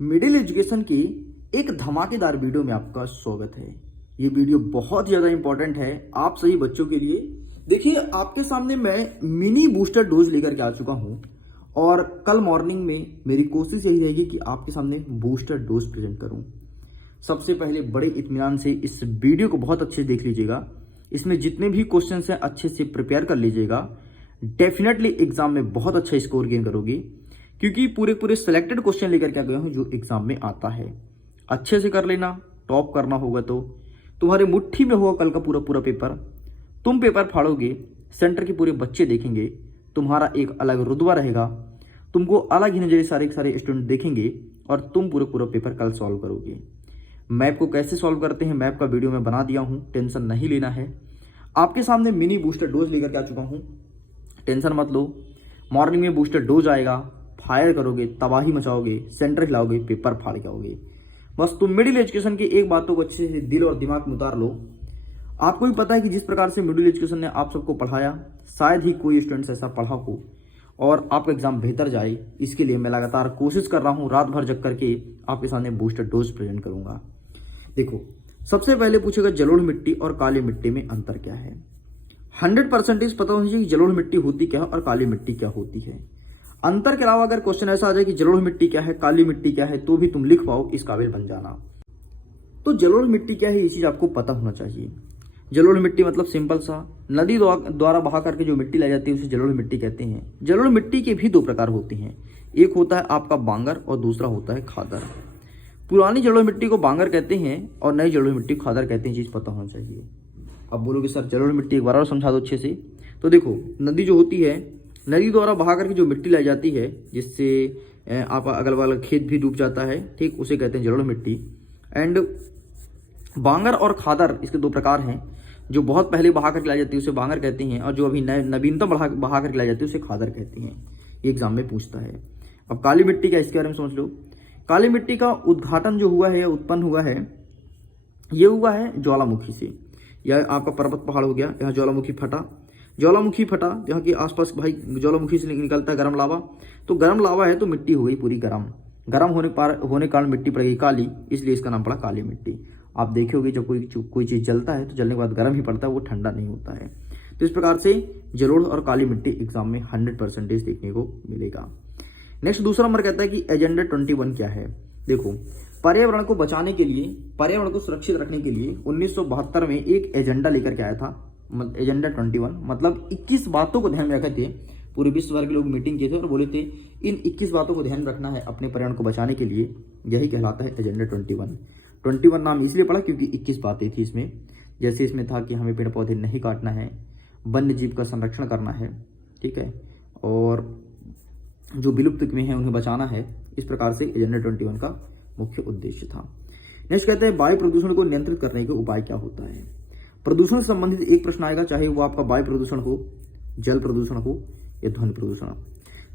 Middle education की एक धमाकेदार वीडियो में आपका स्वागत है। ये वीडियो बहुत ज़्यादा इंपॉर्टेंट है आप सभी बच्चों के लिए। देखिए, आपके सामने मैं मिनी बूस्टर डोज लेकर के आ चुका हूँ और कल मॉर्निंग में मेरी कोशिश यही रहेगी कि आपके सामने बूस्टर डोज प्रेजेंट करूँ। सबसे पहले बड़े इत्मीनान से इस वीडियो को बहुत अच्छे से देख लीजिएगा। इसमें जितने भी क्वेश्चन हैं अच्छे से प्रिपेयर कर लीजिएगा। डेफिनेटली एग्जाम में बहुत अच्छा स्कोर गेन करोगे, क्योंकि पूरे सिलेक्टेड क्वेश्चन लेकर के आ गया हूं जो एग्जाम में आता है। अच्छे से कर लेना, टॉप करना होगा तो तुम्हारे मुट्ठी में होगा कल का पूरा पेपर। तुम पेपर फाड़ोगे, सेंटर के पूरे बच्चे देखेंगे, तुम्हारा एक अलग रुतबा रहेगा, तुमको अलग ही नजरिए सारे स्टूडेंट देखेंगे और तुम पूरा पेपर कल सॉल्व करोगे। मैप को कैसे सॉल्व करते हैं मैप का वीडियो में बना दिया हूं, टेंशन नहीं लेना है। आपके सामने मिनी बूस्टर डोज लेकर के आ चुका हूं, टेंशन मत लो। मॉर्निंग में बूस्टर डोज आएगा, फायर करोगे, तबाही मचाओगे, सेंटर हिलाओगे, पेपर फाड़ के आओगे। बस तुम मिडिल एजुकेशन की एक बातों को अच्छे से दिल और दिमाग में उतार लो। आपको भी पता है कि जिस प्रकार से मिडिल एजुकेशन ने आप सबको पढ़ाया, शायद ही कोई स्टूडेंट्स ऐसा पढ़ा हो और आपका एग्जाम बेहतर जाए। इसके लिए मैं लगातार कोशिश कर रहा हूँ, रात भर जग करके आपके सामने बूस्टर डोज प्रेजेंट करूंगा। देखो, सबसे पहले पूछेगा जलोढ़ मिट्टी और काली मिट्टी में अंतर क्या है। 100% पता होना चाहिए कि जलोढ़ मिट्टी होती क्या है और काली मिट्टी क्या होती है। अंतर के अलावा अगर क्वेश्चन ऐसा आ जाए कि जलोढ़ मिट्टी क्या है, काली मिट्टी क्या है, तो भी तुम लिख पाओ, इस काबिल बन जाना। तो जलोढ़ मिट्टी क्या है ये चीज आपको पता होना चाहिए। जलोढ़ मिट्टी मतलब सिंपल सा, नदी द्वारा बहा करके जो मिट्टी लाई जाती है उसे जलोढ़ मिट्टी कहते हैं। जलोढ़ मिट्टी के भी दो प्रकार होते हैं, एक होता है आपका बांगर और दूसरा होता है खादर। पुरानी जलोढ़ मिट्टी को बांगर कहते हैं और नई जलोढ़ मिट्टी को खादर कहते हैं, चीज पता होना चाहिए। अब बोलोगे सर जलोढ़ मिट्टी एक बार और समझा दो अच्छे से। तो देखो, नदी जो होती है, नदी द्वारा बहा करके जो मिट्टी लाई जाती है जिससे आप अगल बगल खेत भी डूब जाता है, ठीक, उसे कहते हैं जलोढ़ मिट्टी। एंड बांगर और खादर इसके दो प्रकार हैं। जो बहुत पहले बहा करके लाई जाती है उसे बांगर कहते हैं और जो अभी नवीनतम बहा करके लाई जाती है उसे खादर कहते हैं। ये एग्जाम में पूछता है। अब काली मिट्टी का, इसके बारे में समझ लो। काली मिट्टी का उद्घाटन जो हुआ है, उत्पन्न हुआ है, ये हुआ है ज्वालामुखी से। यह आपका पर्वत पहाड़ हो गया, यहाँ ज्वालामुखी फटा, यहाँ के आसपास भाई ज्वालामुखी से निकलता है गर्म लावा। तो गर्म लावा है तो मिट्टी हो गई पूरी गर्म होने कारण मिट्टी पड़ गई काली, इसलिए इसका नाम पड़ा काली मिट्टी। आप देखोगे जब कोई चीज जलता है तो जलने के बाद गर्म ही पड़ता है, वो ठंडा नहीं होता है। तो इस प्रकार से जलोढ़ और काली मिट्टी एग्जाम में 100% देखने को मिलेगा। नेक्स्ट दूसरा नंबर कहता है कि एजेंडा 21 क्या है। देखो, पर्यावरण को बचाने के लिए, पर्यावरण को सुरक्षित रखने के लिए 1972 में एक एजेंडा लेकर के आया था, एजेंडा 21। मतलब 21 बातों को ध्यान में रखे थे। पूरे विश्व भर के लोग मीटिंग किए थे और बोले थे इन 21 बातों को ध्यान रखना है अपने पर्यावरण को बचाने के लिए। यही कहलाता है एजेंडा 21। 21 नाम इसलिए पड़ा क्योंकि 21 बातें थी इसमें। जैसे इसमें था कि हमें पेड़ पौधे नहीं काटना है, वन्य जीव का संरक्षण करना है, ठीक है, और जो विलुप्त हुए हैं उन्हें बचाना है। इस प्रकार से एजेंडा 21 का मुख्य उद्देश्य था। नेक्स्ट कहते हैं वायु प्रदूषण को नियंत्रित करने के उपाय क्या होता है। प्रदूषण से संबंधित एक प्रश्न आएगा, चाहे वो आपका वायु प्रदूषण हो, जल प्रदूषण हो या ध्वनि प्रदूषण।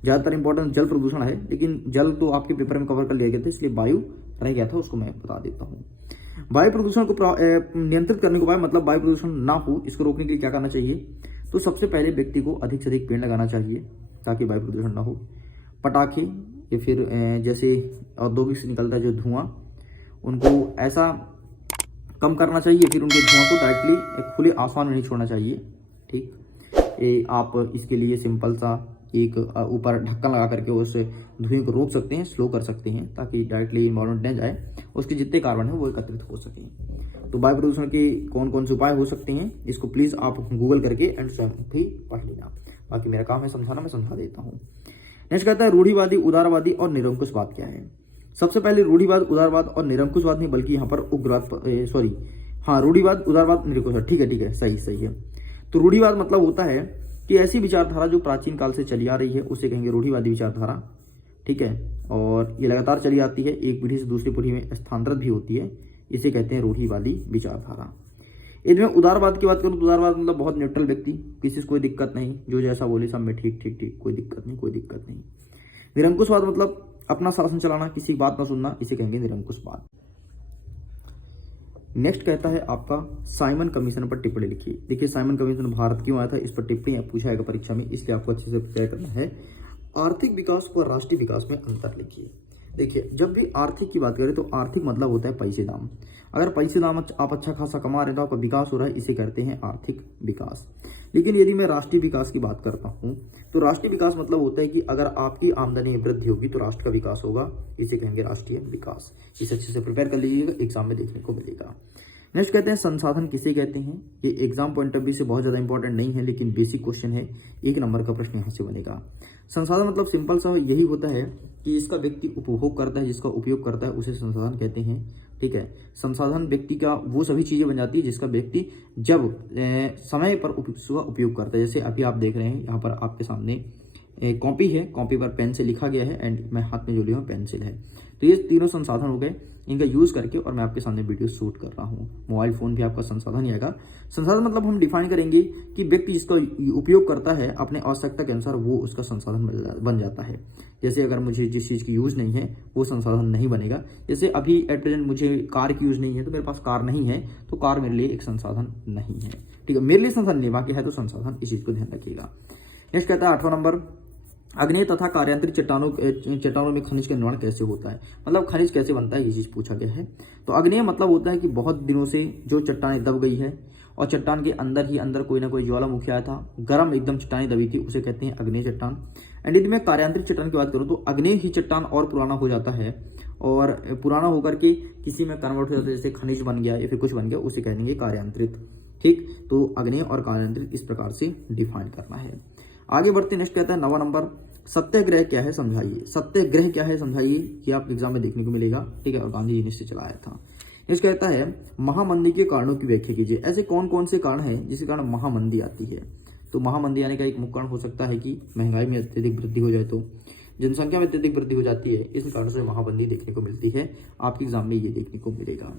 ज्यादातर इंपॉर्टेंट जल प्रदूषण है, लेकिन जल तो आपके पेपर में कवर कर लिया गया था, इसलिए वायु रह गया था, उसको मैं बता देता हूँ। वायु प्रदूषण को नियंत्रित करने के उपाय मतलब वायु प्रदूषण ना हो, इसको रोकने के लिए क्या करना चाहिए। तो सबसे पहले व्यक्ति को अधिक से अधिक पेड़ लगाना चाहिए ताकि वायु प्रदूषण ना हो। पटाखे या फिर जैसे औद्योगिक से निकलता है जो धुआं, उनको ऐसा कम करना चाहिए, फिर उनके धुआं को डायरेक्टली खुले आसमान में नहीं छोड़ना चाहिए, ठीक। आप इसके लिए सिंपल सा एक ऊपर ढक्कन लगा करके उस धुएं को रोक सकते हैं, स्लो कर सकते हैं, ताकि डायरेक्टली इन्वायरमेंट न जाए, उसके जितने कार्बन है वो एकत्रित हो सकें। तो वायु प्रदूषण के कौन कौन से उपाय हो सकते हैं, इसको प्लीज आप गूगल करके एंड स्वयं भी पढ़ लेना। बाकी मेरा काम है समझाना, मैं समझा देता हूँ। नेक्स्ट कहता है रूढ़िवादी, उदारवादी और निरंकुशवाद क्या है। सबसे पहले रूढ़िवाद, उदारवाद और निरंकुशवाद नहीं, बल्कि यहाँ पर रूढ़िवाद, उदारवाद, निरंकुशवाद, ठीक है, सही है। तो रूढ़िवाद मतलब होता है कि ऐसी विचारधारा जो प्राचीन काल से चली आ रही है उसे कहेंगे रूढ़िवादी विचारधारा, ठीक है, और ये लगातार चली आती है, एक पीढ़ी से दूसरी पीढ़ी में स्थानांतरित भी होती है, इसे कहते हैं रूढ़िवादी विचारधारा। इनमें उदारवाद की बात करूँ तो उदारवाद मतलब बहुत न्यूट्रल व्यक्ति, किसी से कोई दिक्कत नहीं, जो जैसा बोले सब में ठीक, कोई दिक्कत नहीं। निरंकुशवाद मतलब अपना शासन चलाना, किसी की बात ना सुनना, इसे कहेंगे निरंकुशवाद। नेक्स्ट कहता है आपका साइमन कमीशन पर टिप्पणी लिखिए। देखिए, साइमन कमीशन भारत क्यों आया था, इस पर टिप्पणी पूछा जाएगा परीक्षा में, इसलिए आपको अच्छे से प्रिपेयर करना है। आर्थिक विकास और राष्ट्रीय विकास में अंतर लिखिए। देखिए, जब भी आर्थिक की बात करें तो आर्थिक मतलब होता है पैसे दाम। अगर पैसे दाम आप अच्छा खासा कमा रहे हो तो आपका विकास हो रहा है, इसे कहते हैं आर्थिक विकास। लेकिन यदि मैं राष्ट्रीय विकास की बात करता हूँ तो राष्ट्रीय विकास मतलब होता है कि अगर आपकी आमदनी में वृद्धि होगी तो राष्ट्र का विकास होगा, इसे कहेंगे राष्ट्रीय विकास। इसे अच्छे से प्रिपेयर कर लीजिएगा, एग्जाम में देखने को मिलेगा। नेक्स्ट कहते हैं संसाधन किसे कहते हैं। ये एग्जाम पॉइंट ऑफ व्यू से बहुत ज़्यादा इंपॉर्टेंट नहीं है, लेकिन बेसिक क्वेश्चन है, 1 नंबर का प्रश्न यहाँ से बनेगा। संसाधन मतलब सिंपल सा यही होता है कि जिसका व्यक्ति उपभोग करता है, जिसका उपयोग करता है, उसे संसाधन कहते हैं। ठीक है, संसाधन व्यक्ति का वो सभी चीज़ें बन जाती है जिसका व्यक्ति जब समय पर उसका उपयोग करता है। जैसे अभी आप देख रहे हैं यहाँ पर आपके सामने कॉपी है, कॉपी पर पेन से लिखा गया है एंड मैं हाथ में जो लिया हूँ पेंसिल है। तो ये तीनों संसाधन हो गए, इनका यूज़ करके और मैं आपके सामने वीडियो शूट कर रहा हूँ। मोबाइल फ़ोन भी आपका संसाधन ही आएगा। संसाधन मतलब हम डिफाइन करेंगे कि व्यक्ति जिसका उपयोग करता है अपने आवश्यकता के अनुसार वो उसका संसाधन बन जाता है। जैसे अगर मुझे जिस चीज़ की यूज़ नहीं है वो संसाधन नहीं बनेगा। जैसे अभी एट प्रेजेंट मुझे कार की यूज़ नहीं है तो मेरे पास कार नहीं है, तो कार मेरे लिए एक संसाधन नहीं है। ठीक है, मेरे लिए संसाधन नहीं, बाकी है तो संसाधन, इस चीज़ को ध्यान रखिएगा। नेक्स्ट कहता है 8वां नंबर, अग्नेय तथा कार्यांतरित चट्टानों में खनिज का निर्माण कैसे होता है। मतलब खनिज कैसे बनता है, ये चीज पूछा गया है। तो अग्नेय मतलब होता है कि बहुत दिनों से जो चट्टानें दब गई है और चट्टान के अंदर ही अंदर कोई ना कोई ज्वालामुखी आया था, गर्म एकदम चट्टानें दबी थी, उसे कहते हैं अग्नेय चट्टान। एंड यदि मैं कार्यांतरित चट्टान की बात करूँ तो अग्नेय ही चट्टान और पुराना हो जाता है और पुराना होकर के किसी में कन्वर्ट हो जाता है, जैसे खनिज बन गया या फिर कुछ बन गया, उसे कहेंगे कार्यांतरित। ठीक, तो अग्नेय और कार्यांतरित इस प्रकार से डिफाइन करना है। आगे बढ़ते नेक्स्ट कहता है 9वां नंबर, सत्याग्रह क्या है समझाइए। सत्याग्रह क्या है समझाइए, ये आपके एग्जाम में देखने को मिलेगा। ठीक है, और गांधी जी ने इसे चलाया था। नेक्स्ट कहता है महामंदी के कारणों की व्याख्या कीजिए। ऐसे कौन कौन से कारण हैं जिसके कारण महामंदी आती है। तो महामंदी आने का एक मुख्य कारण हो सकता है कि महंगाई में अत्यधिक वृद्धि हो जाए, तो जनसंख्या में अत्यधिक वृद्धि हो जाती है, इस कारण से महामंदी देखने को मिलती है। आपके एग्जाम में ये देखने को मिलेगा।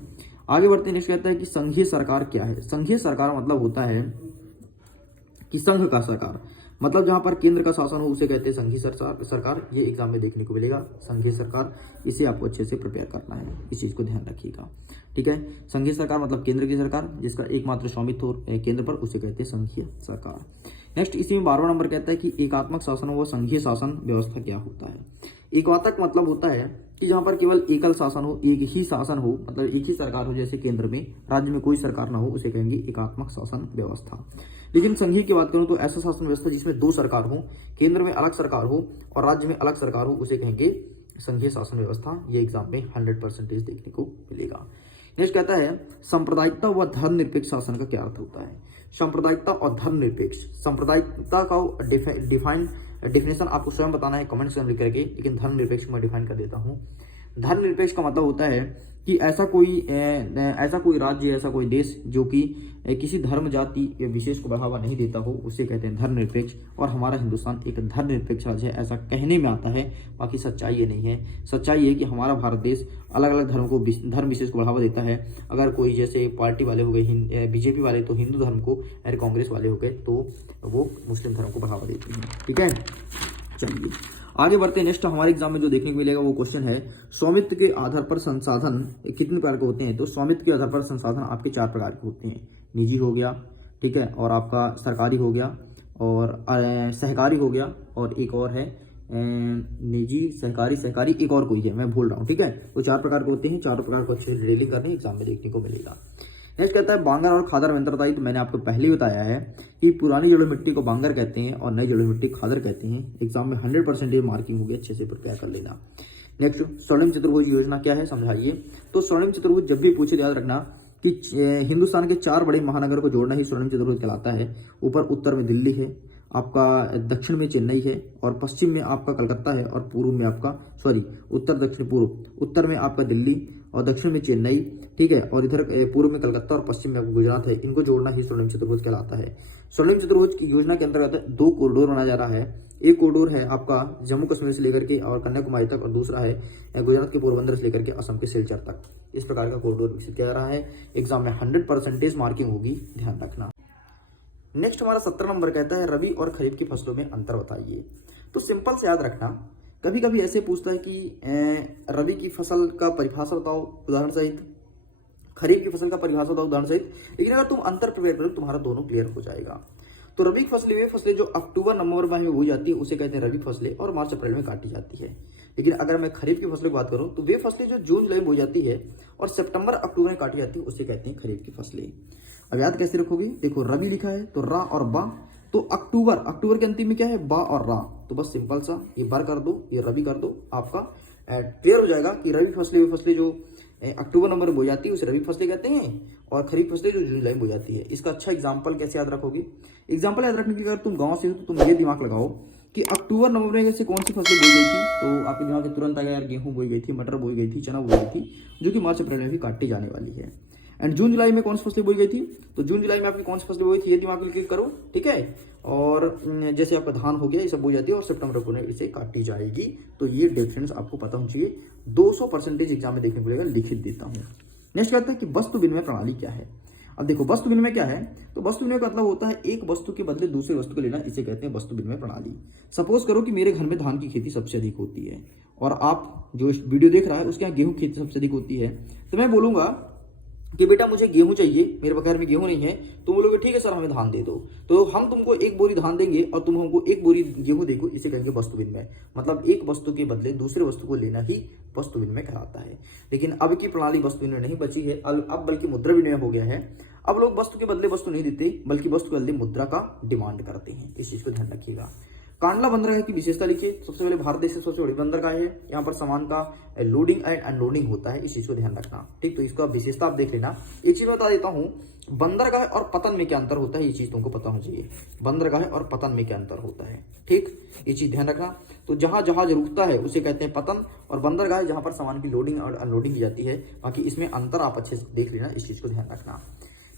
आगे बढ़ते नेक्स्ट कहता है कि संघीय सरकार क्या है। संघीय सरकार मतलब होता है कि संघ का सरकार, मतलब जहां पर केंद्र का शासन हो उसे कहते हैं संघीय सरकार। ये एग्जाम में देखने को मिलेगा संघीय सरकार, इसे आपको अच्छे से प्रिपेयर करना है, इस चीज को ध्यान रखिएगा। ठीक है, संघीय सरकार मतलब केंद्र की सरकार जिसका एकमात्र स्वामित्व हो केंद्र पर, उसे कहते हैं संघीय सरकार। नेक्स्ट इसी में 12वां नंबर कहता है कि एकात्मक शासन व संघीय शासन व्यवस्था क्या होता है। एकात्मक मतलब होता है कि जहां पर केवल एकल शासन हो, एक ही शासन हो, मतलब एक ही सरकार हो, जैसे केंद्र में, राज्य में कोई सरकार ना हो, उसे कहेंगे एकात्मक शासन व्यवस्था। लेकिन संघीय की बात करूं तो ऐसा शासन व्यवस्था जिसमें 2 सरकार हो, केंद्र में अलग सरकार हो और राज्य में अलग सरकार हो, उसे कहेंगे संघीय शासन व्यवस्था। ये एग्जाम में 100% देखने को मिलेगा। नेक्स्ट कहता है सांप्रदायिकता व धर्मनिरपेक्ष शासन का क्या अर्थ होता है। सांप्रदायिकता और धर्मनिरपेक्ष, सांप्रदायिकता का डिफिनेशन आपको स्वयं बताना है कमेंट्स में लिख करके, लेकिन धर्मनिरपेक्ष मैं डिफाइन कर देता हूँ। धर्मनिरपेक्ष का मतलब होता है कि ऐसा कोई राज्य, ऐसा कोई देश जो कि किसी धर्म जाति या विशेष को बढ़ावा नहीं देता हो, उसे कहते हैं धर्मनिरपेक्ष। और हमारा हिंदुस्तान एक धर्मनिरपेक्ष राज्य है, ऐसा कहने में आता है, बाकी सच्चाई ये नहीं है। सच्चाई ये कि हमारा भारत देश अलग अलग धर्म विशेष को बढ़ावा देता है। अगर कोई जैसे पार्टी वाले हो गए बीजेपी वाले तो हिंदू धर्म को, और कांग्रेस वाले हो गए तो वो मुस्लिम धर्म को बढ़ावा देते हैं। ठीक है, चलिए आगे बढ़ते हैं। नेक्स्ट हमारे एग्जाम में जो देखने को मिलेगा वो क्वेश्चन है स्वामित्व के आधार पर संसाधन कितने प्रकार के होते हैं। तो स्वामित्व के आधार पर संसाधन आपके 4 प्रकार के होते हैं। निजी हो गया, ठीक है, और आपका सरकारी हो गया, और सहकारी हो गया, और एक और है निजी, सहकारी एक और कोई है, मैं भूल रहा हूँ। ठीक है, तो 4 प्रकार के होते हैं। 4 प्रकार को अच्छे से डिटेलिंग करने एग्जाम में देखने को मिलेगा। नेक्स्ट कहता है बांगर और खादर में अंतर बताइए। तो मैंने आपको पहले ही बताया है कि पुरानी जलोढ़ मिट्टी को बांगर कहते हैं और नई जलोढ़ मिट्टी खादर कहते हैं। एग्जाम में 100% मार्किंग होगी, अच्छे से प्रिपेयर कर लेना। नेक्स्ट स्वर्णिम चतुर्भुज योजना क्या है समझाइए। तो स्वर्णिम चतुर्भुज जब भी पूछे याद रखना कि हिंदुस्तान के 4 बड़े महानगर को जोड़ना ही स्वर्णिम चतुर्भुज कहलाता है। ऊपर उत्तर में दिल्ली है, आपका दक्षिण में चेन्नई है, और पश्चिम में आपका कलकत्ता है, और पूर्व में आपका उत्तर दक्षिण पूर्व, उत्तर में आपका दिल्ली और दक्षिण में चेन्नई, ठीक है, और इधर पूर्व में कलकत्ता और पश्चिम में आपका गुजरात है। इनको जोड़ना ही स्वर्णिम चतुर्भुज कहलाता है। स्वर्णिम चतुर्भुज की योजना के अंतर्गत 2 कॉरिडोर बनाया जा रहा है। एक कॉरिडोर है आपका जम्मू कश्मीर से लेकर के और कन्याकुमारी तक, और दूसरा है गुजरात के पोरबंदर से लेकर के असम के सिलचर तक। इस प्रकार का कॉरिडोर विकसित किया जा रहा है। एग्जाम में 100% मार्किंग होगी, ध्यान रखना। नेक्स्ट हमारा 17 नंबर कहता है रबी और खरीफ की फसलों में अंतर बताइए। तो सिंपल से याद रखना, कभी कभी ऐसे पूछता है कि रबी की फसल का परिभाषा बताओ उदाहरण सहित, खरीफ की फसल का परिभाषा बताओ उदाहरण सहित। लेकिन अगर तुम अंतर प्रिपेयर करो तुम्हारा दोनों क्लियर हो जाएगा। तो रबी की फसलें वे फसलें जो अक्टूबर नवंबर में हो जाती है उसे कहते हैं रबी फसलें, और मार्च अप्रैल में काटी जाती है। लेकिन अगर मैं खरीफ की फसलों की बात करूं तो वे फसलें जो जून जुलाई में बोई जाती है और सितंबर अक्टूबर में काटी जाती है उसे कहते हैं खरीफ की फसलें। अब याद कैसे रखोगे, देखो रबी लिखा है तो रा और बा, तो अक्टूबर के अंतिम में क्या है, बा और रा, तो बस सिंपल सा ये बर कर दो, ये रबी कर दो, आपका क्लियर हो जाएगा कि रबी फसलें जो अक्टूबर नवंबर में बोई जाती है उसे रबी फसलें कहते हैं और खरीफ फसलें जो जून जुलाई में बोई जाती है। इसका अच्छा एग्जाम्पल कैसे याद रखोगे, एग्जाम्पल याद रखने के लिए अगर तुम गाँव से हो तो तुम ये दिमाग लगाओ कि अक्टूबर नवंबर में से कौन सी फसलें बोई गई थी, तो आपके दिमाग में तुरंत आएगा यार गेहूं बोई गई थी, मटर बोई गई थी, चना बोई गई थी, जो कि मार्च अप्रैल में भी काटी जाने वाली है। एंड जून जुलाई में कौन सी फसलें बोई गई थी, तो जून जुलाई में आपकी कौन सी फसलें बोई थी ये दिमाग में क्लिक करो, ठीक है। और जैसे आपका धान हो गया ये सब बोई जाती है और सितंबर अक्टूबर में इसे काटी जाएगी। तो ये डिफरेंस आपको पता होना चाहिए, 200% एग्जाम में देखने को मिलेगा, लिखित देता हूँ। नेक्स्ट कहता है कि वस्तु विनिमय प्रणाली क्या है। अब देखो वस्तु विनिमय क्या है, तो वस्तु विनिमय का मतलब होता है एक वस्तु के बदले दूसरी वस्तु को लेना, इसे कहते हैं वस्तु विनिमय प्रणाली। सपोज करो कि मेरे घर में धान की खेती सबसे अधिक होती है और आप जो वीडियो देख रहा है उसके यहाँ गेहूं की खेती सबसे अधिक होती है, तो मैं बोलूंगा कि बेटा मुझे गेहूं चाहिए, मेरे घर में गेहूं नहीं है, तुम बोलोगे ठीक है सर हमें धान दे दो, तो हम तुमको 1 बोरी धान देंगे और तुम हमको 1 बोरी गेहूं देखो, इसे कहेंगे वस्तु विनिमय। मतलब एक वस्तु के बदले दूसरे वस्तु को लेना ही वस्तु विनिमय कहलाता है। लेकिन अब की प्रणाली वस्तु विनिमय नहीं बची है, अब बल्कि मुद्रा विनिमय हो गया है। अब लोग वस्तु के बदले वस्तु नहीं देते बल्कि वस्तु के बदले मुद्रा का डिमांड करते हैं, इस चीज को ध्यान रखिएगा। कांडला बंदरगाह की विशेषता लिखिए, सबसे पहले भारत देश से सबसे बड़ी बंदरगाह है, यहाँ पर सामान का लोडिंग एंड अनलोडिंग होता है, इस चीज को ध्यान रखना, ठीक। तो इसका विशेषता आप देख लेना। एक चीज बता देता हूँ, बंदरगाह और पतन में क्या अंतर होता है ये चीज तुमको पता होना चाहिए, बंदरगाह और पतन में क्या अंतर होता है, ठीक, ये चीज ध्यान रखना। तो जहां जहाज रुकता है उसे कहते हैं पतन और बंदरगाह जहां पर सामान की लोडिंग और अनलोडिंग की जाती है, बाकी इसमें अंतर आप अच्छे से देख लेना, इस चीज को ध्यान रखना।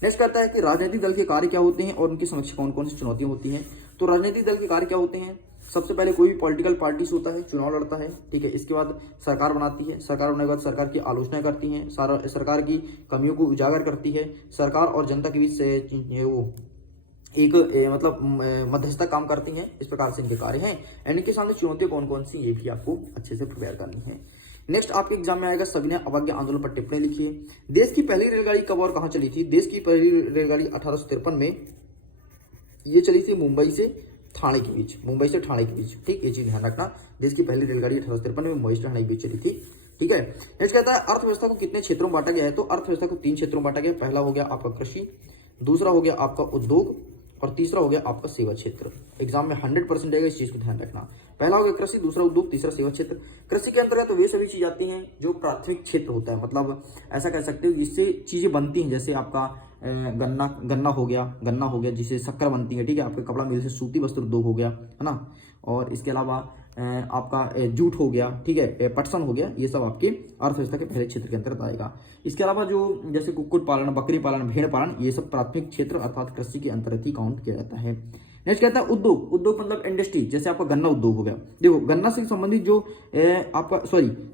नेक्स्ट कहता है कि राजनीतिक दल के कार्य क्या होते हैं और उनकी समक्ष कौन कौन सी चुनौतियां होती हैं। तो राजनीतिक दल के कार्य क्या होते हैं, सबसे पहले कोई भी पॉलिटिकल पार्टीज होता है चुनाव लड़ता है, ठीक है। इसके बाद सरकार बनाती है, सरकार बनने के बाद सरकार की आलोचना करती है, सरकार की कमियों को उजागर करती है, सरकार और जनता के बीच से वो एक मतलब मध्यस्थता काम करती हैं, इस प्रकार से इनके कार्य हैं। एंड इनके सामने चुनौतियां कौन कौन सी ये भी आपको अच्छे से प्रिपेयर करनी है। नेक्स्ट आपके एग्जाम में आएगा सविनय अवज्ञा आंदोलन पर टिप्पणी लिखिए। देश की पहली रेलगाड़ी कब और कहां चली थी, देश की पहली रेलगाड़ी 1853 में ये चली थी मुंबई से ठाणे के बीच, मुंबई से ठाणे के बीच, ठीक, ये चीज ध्यान रखना। देश की पहली रेलगाड़ी 1853 में मुंबई से ठाणे के बीच चली थी, ठीक है। नेक्स्ट कहता है अर्थव्यवस्था को कितने क्षेत्रों में बांटा गया है, तो अर्थव्यवस्था को 3 क्षेत्रों में बांटा गया। पहला हो गया आपका कृषि, दूसरा हो गया आपका उद्योग और तीसरा हो गया आपका सेवा क्षेत्र। एग्जाम में 100% आएगा, इस चीज को ध्यान रखना। पहला हो गया कृषि, दूसरा उद्योग, तीसरा सेवा क्षेत्र। कृषि के अंतर्गत तो वे सभी चीज आती हैं जो प्राथमिक क्षेत्र होता है, मतलब ऐसा कह सकते हो जिससे चीजें बनती हैं, जैसे आपका गन्ना हो गया जिससे शक्कर बनती है, ठीक है। आपके कपड़ा मिल से सूती वस्त्र उद्योग हो गया, है ना। और इसके अलावा आपका जूट हो गया, ठीक है, पटसन हो गया, ये सब आपके अर्थव्यवस्था के पहले क्षेत्र के अंतर्गत आएगा। इसके अलावा जो जैसे कुक्कुट पालन, बकरी पालन, भेड़ पालन, ये सब प्राथमिक क्षेत्र अर्थात कृषि के अंतर्गत ही काउंट किया जाता है। नेक्स्ट कहता है उद्योग, उद्योग मतलब इंडस्ट्री, जैसे आपका गन्ना उद्योग हो गया। देखो गन्ना से संबंधित जो आपका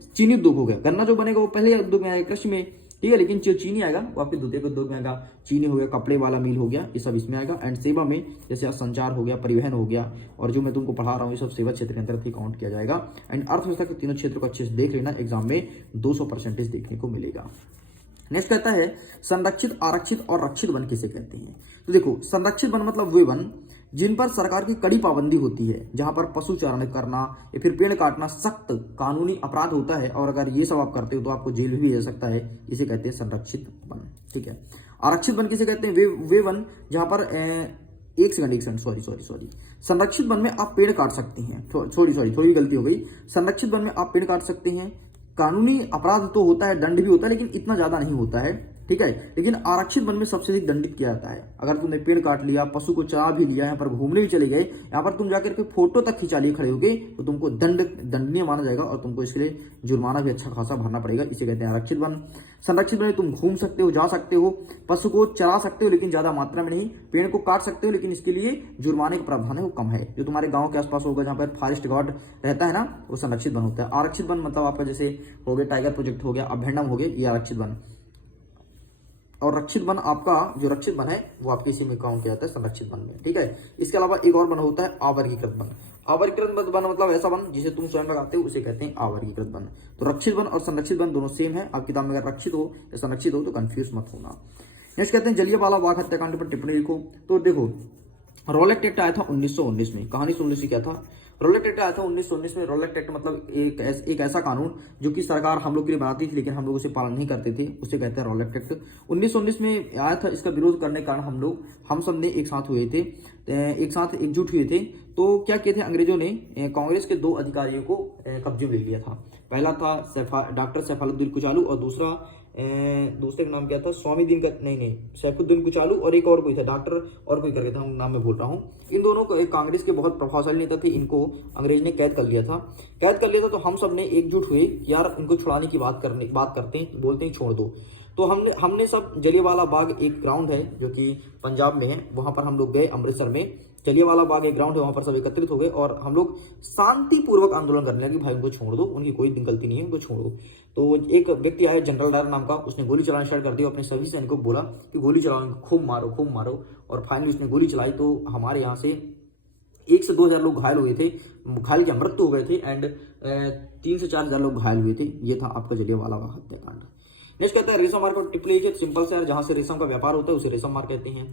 चीनी उद्योग हो गया, गन्ना जो बनेगा वो पहले उद्योग में आएगा कृषि में, ठीक है। लेकिन जो चीनी आएगा वो आपके द्वितीयक उद्योग में आएगा। चीनी हो गया, कपड़े वाला मिल हो गया, ये सब इसमें आएगा। एंड सेवा में जैसे संचार हो गया, परिवहन हो गया, और जो मैं तुमको पढ़ा रहा हूँ ये सब सेवा क्षेत्र के अंतर्गत ही काउंट किया जाएगा। एंड अर्थव्यवस्था के तीनों क्षेत्रों को अच्छे से देख लेना, एग्जाम में 200% देखने को मिलेगा। नेक्स्ट कहता है संरक्षित, आरक्षित और रक्षित वन किसे कहते हैं। तो देखो संरक्षित वन मतलब वे वन जिन पर सरकार की कड़ी पाबंदी होती है, जहां पर पशु चारण करना या फिर पेड़ काटना सख्त कानूनी अपराध होता है, और अगर ये सब आप करते हो तो आपको जेल भी जा सकता है, इसे कहते हैं संरक्षित वन, ठीक है। आरक्षित वन किसे कहते हैं, वे वन जहां पर एक सेकंड सॉरी संरक्षित वन में आप पेड़ काट सकते हैं, थोड़ी गलती हो गई। संरक्षित वन में आप पेड़ काट सकते हैं, कानूनी अपराध तो होता है, दंड भी होता है, लेकिन इतना ज्यादा नहीं होता है, ठीक है। लेकिन आरक्षित वन में सबसे अधिक दंडित किया जाता है। अगर तुमने पेड़ काट लिया, पशु को चरा भी लिया, यहाँ पर घूमने भी चले गए, यहाँ पर तुम जाकर के फोटो तक खिंचा लिए खड़े होगे, तो तुमको दंडनीय माना जाएगा और तुमको इसके लिए जुर्माना भी अच्छा खासा भरना पड़ेगा, इसे कहते हैं आरक्षित वन। संरक्षित वन में तुम घूम सकते हो, जा सकते हो, पशु को चरा सकते हो लेकिन ज्यादा मात्रा में नहीं, पेड़ को काट सकते हो लेकिन इसके लिए जुर्माने का प्रावधान है वो कम है। जो तुम्हारे गांव के आसपास होगा जहाँ पर फॉरेस्ट गार्ड रहता है ना, वो संरक्षित वन होता है। आरक्षित वन मतलब आपका जैसे हो गया टाइगर प्रोजेक्ट हो गया, अभ्यारण्य हो गया, ये आरक्षित वन। और रक्षित वन आपका जो रक्षित वन है वो आपके इसी में काउंट किया जाता है संरक्षित वन में, ठीक है। इसके अलावा एक और वन होता है आवर्गीकृत वन। आवर्गीकृत वन मतलब ऐसा वन जिसे तुम स्वयं लगाते हो, उसे कहते हैं आवर्गीकृत वन। तो रक्षित वन और संरक्षित वन दोनों सेम है। आप किताब में अगर रक्षित हो या संरक्षित हो तो कंफ्यूज मत होना। नेक्स्ट कहते हैं जलियांवाला बाग हत्याकांड पर टिप्पणी लिखो। तो देखो रॉलेट एक्ट आया था 1919 में, कहानी सुन ली क्या था। रॉलेट एक्ट आया था 1919 में। रॉलेट एक्ट मतलब एक ऐसा कानून जो कि सरकार हम लोग के लिए बनाती थी, लेकिन हम लोग उसे पालन नहीं करते थे, उसे कहते हैं रॉलेट एक्ट। 1919 में आया था। इसका विरोध करने के कारण हम सब ने एक साथ हुए थे, एक साथ एकजुट हुए थे। तो क्या किए थे अंग्रेजों ने, कांग्रेस के 2 अधिकारियों को कब्जे में ले लिया था। पहला था डॉक्टर सैफुद्दीन कुचालू और दूसरे का नाम क्या था, सैफुद्दीन कुचालू, और एक और कोई था डॉक्टर और कोई करके था, नाम मैं भूल रहा हूँ। इन दोनों को, एक कांग्रेस के बहुत प्रभावशाली नेता थे, इनको अंग्रेज ने कैद कर लिया था। तो हम सब ने एकजुट हुए, यार इनको छुड़ाने की बात करते हैं, बोलते हैं छोड़ दो। तो हमने सब जलियांवाला बाग, एक ग्राउंड है जो कि पंजाब में है, वहां पर हम लोग गए। अमृतसर में जलियांवाला बाग एक ग्राउंड है, वहां पर सब एकत्रित हो गए और हम लोग शांतिपूर्वक आंदोलन करने लगे। भाई उनको छोड़ दो, उनकी कोई गलती नहीं है, उनको छोड़ो। तो एक व्यक्ति आया जनरल डायर नाम का, उसने गोली चलाना स्टार्ट कर दिया। अपने सभी सैनिकों को बोला कि गोली चलाओ, खूब मारो। और फाइनली उसने गोली चलाई तो हमारे यहाँ से 1 से 2 हजार लोग घायल हुए थे, घायल की मृत्यु हो गए थे, एंड 3 से 4 हजार लोग घायल हुए थे। ये था आपका जलियांवाला बाग हत्याकांड। नेक्स्ट कहता है रेशम मार्क और ट्रिपल एच, सिंपल से यार, जहां से रेशम का व्यापार होता है उसे रेशम मार्क कहते हैं।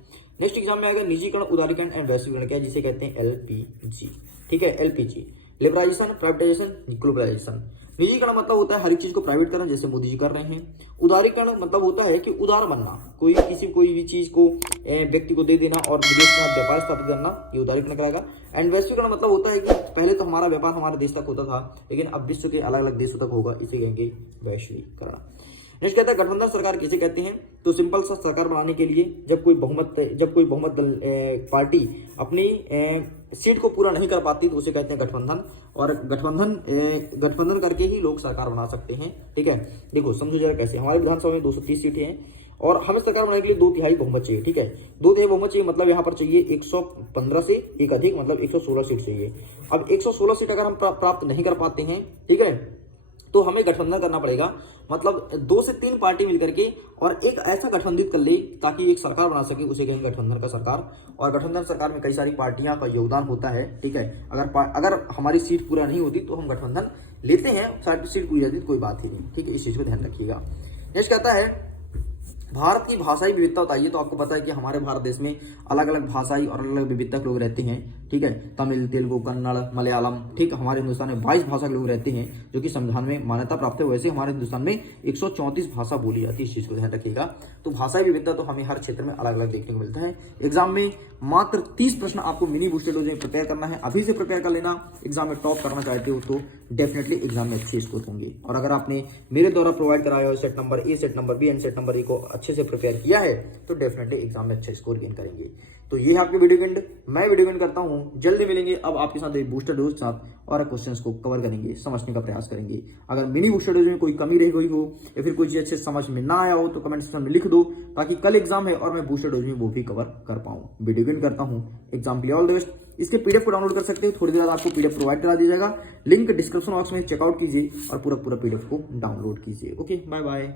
नेक्स्ट एग्जाम में आएगा निजीकरण, उदारीकरण एंड वैश्वीकरण, क्या जिसे कहते हैं एलपीजी। ठीक है, एलपीजी, लिबराइजेशन, प्राइवेटाइजेशन, ग्लोबलाइजेशन। निजीकरण मतलब होता है हर एक चीज को प्राइवेट करना, जैसे मोदी जी कर रहे हैं। उदारीकरण मतलब होता है कि उदार बनना, कोई भी चीज को व्यक्ति को दे देना और विदेश में व्यापार स्थापित करना, ये उदारीकरण कराएगा। एंड वैश्वीकरण मतलब होता है कि पहले तो हमारा व्यापार हमारे देश तक होता था, लेकिन अब विश्व के अलग अलग देशों तक होगा, इसे कहेंगे वैश्वीकरण। नेक्स्ट कहता है गठबंधन सरकार किसे कहते हैं, तो सिंपल सा, सरकार बनाने के लिए जब कोई बहुमत पार्टी अपनी सीट को पूरा नहीं कर पाती तो उसे कहते हैं गठबंधन। और गठबंधन करके ही लोग सरकार बना सकते हैं। ठीक है, देखो समझो जरा कैसे, हमारे विधानसभा में 230 सीटें हैं और हमें सरकार बनाने के लिए 2/3 बहुमत चाहिए। ठीक है, 2/3 बहुमत चाहिए, मतलब यहाँ पर चाहिए 115 से एक अधिक, मतलब 116 सीट चाहिए। अब 116 सीट अगर हम प्राप्त नहीं कर पाते हैं, ठीक है, तो हमें गठबंधन करना पड़ेगा, मतलब 2 से 3 पार्टी मिलकर के और एक ऐसा गठबंधित कर ले ताकि एक सरकार बना सके, उसे कहेंगे गठबंधन का सरकार। और गठबंधन सरकार में कई सारी पार्टियां का योगदान होता है। ठीक है, अगर हमारी सीट पूरा नहीं होती तो हम गठबंधन लेते हैं, सीट पूरी जाती तो कोई बात ही नहीं। ठीक है, इस चीज को ध्यान रखिएगा। नेक्स्ट कहता है भारत की भाषाई विविधता बताइए, तो आपको पता है कि हमारे भारत देश में अलग अलग भाषाई और अलग अलग विविधता के लोग रहते हैं। ठीक है, तमिल, तेलुगु, कन्नड़, मलयालम। ठीक, हमारे हिंदुस्तान में 22 भाषा के लोग रहते हैं जो कि संविधान में मान्यता प्राप्त है। वैसे हमारे हिंदुस्तान में 134 भाषा बोली जाती है, इस चीज को ध्यान रखिएगा। तो भाषाई विविधता तो हमें हर क्षेत्र में अलग अलग देखने को मिलता है। एग्जाम में मात्र 30 प्रश्न आपको मिनी बूस्टर डोज में प्रिपेयर करना है, अभी से प्रिपेयर कर लेना। एग्जाम में टॉप करना चाहते हो तो डेफिनेटली एग्जाम में अच्छे स्कोर होंगे। और अगर आपने मेरे द्वारा प्रोवाइड कराया हो set number A, set number B and set number E को अच्छे से प्रिपेयर किया है तो डेफिनेटली एग्जाम में अच्छे स्कोर गेन करेंगे। तो ये है आपके वीडियो के एंड, मैं वीडियो गेंड करता हूं, जल्दी मिलेंगे अब आपके साथ एक बूस्टर डोज साथ और क्वेश्चंस को कवर करेंगे, समझने का प्रयास करेंगे। अगर मिनी बूस्टर डोज में कोई कमी रह गई हो या फिर कोई चीज अच्छे समझ में ना आया हो तो कमेंट सेक्शन में लिख दो, ताकि कल एग्जाम है और मैं बूस्टर डोज में वो भी कवर कर पाऊं। वीडियो गेंड करता हूं, एग्जाम के लिए ऑल द बेस्ट। इसके पीडीएफ को डाउनलोड कर सकते हो, थोड़ी देर बाद आपको पीडीएफ प्रोवाइड करा दिया जाएगा, लिंक डिस्क्रिप्शन बॉक्स में चेकआउट कीजिए और पूरा पीडीएफ को डाउनलोड कीजिए। Okay, bye bye.